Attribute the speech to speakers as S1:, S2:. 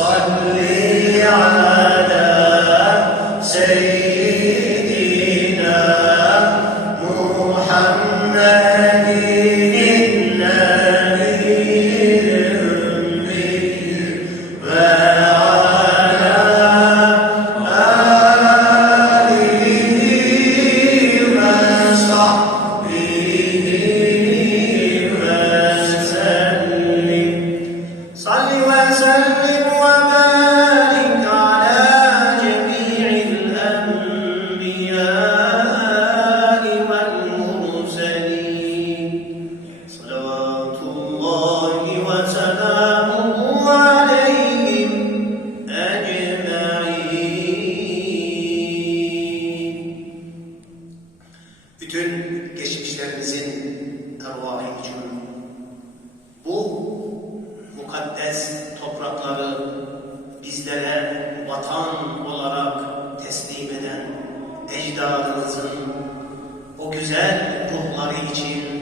S1: صل على سيدنا
S2: geçmişlerimizin ervahı için. Bu mukaddes toprakları bizlere vatan olarak teslim eden ecdadımızın o güzel ruhları için